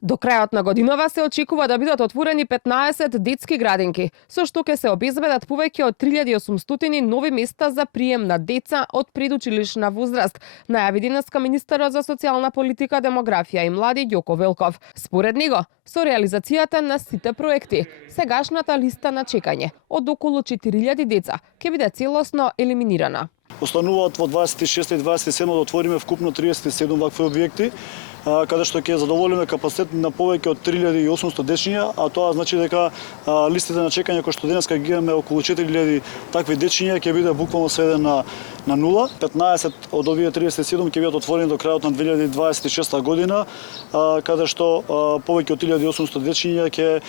До крајот на годинава се очекува да бидат отворени 15 детски градинки, со што ќе се обезбедат повеќе од 3800 нови места за прием на деца од предучилишна возраст, најави денеска министерот за социјална политика, демографија и млади Ѓоко Велков. Според него, со реализацијата на сите проекти, сегашната листа на чекање од околу 4000 деца ќе биде целосно елиминирана. Остануваат во 26 и 27 да отвориме вкупно 37 вакви објекти, каде што ќе задоволиме капацитет на повеќе од 3800 дечиња, а тоа значи дека листите на чекање кои што денеска ги имаме околу 4000 такви дечиња ќе биде буквално сведен на нула. 15 од овие 37 ќе бидат отворени до крајот на 2026 година, каде што повеќе од 1800 дечиња ќе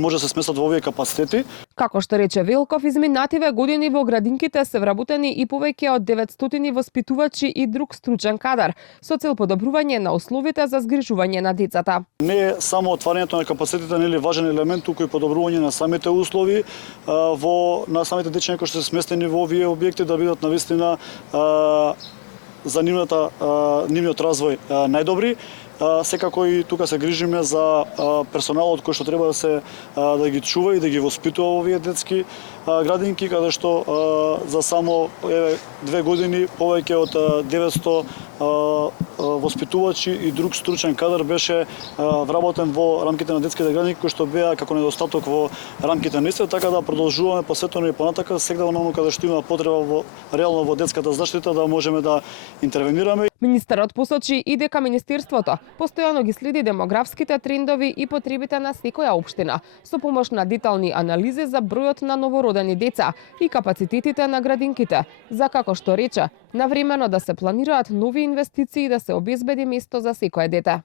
може да се сместат во овие капацитети. Како што рече Велков, изминативе години во градинките се вработени и повеќе од 900 воспитувачи и друг стручен кадар, со цел подобрување на условите за згрижување на децата. Не е само отварањето на капацитетите нели важен елемент, туку и подобрување на самите услови на самите дечиња кои што се сместени во овие објекти да бидат навистина за нивниот развој најдобри. Секако и тука се грижиме за персоналот кој што треба да ги чува и да ги воспитува овие детски градинки, каде што за само 2 години повеќе од 900 воспитувачи и друг стручен кадар беше вработен во рамките на детските градинки, кои што беа како недостаток во рамките на истите, така да продолжуваме посветено и понатака секогаш на каде што има потреба реално во детската заштита да можеме да интервенираме. Министерот посочи и дека министерството постојано ги следи демографските трендови и потребите на секоја општина, со помош на детални анализи за бројот на новородени деца и капацитетите на градинките, за како што рече, навремено да се планираат нови инвестиции и да се обезбеди место за секое дете.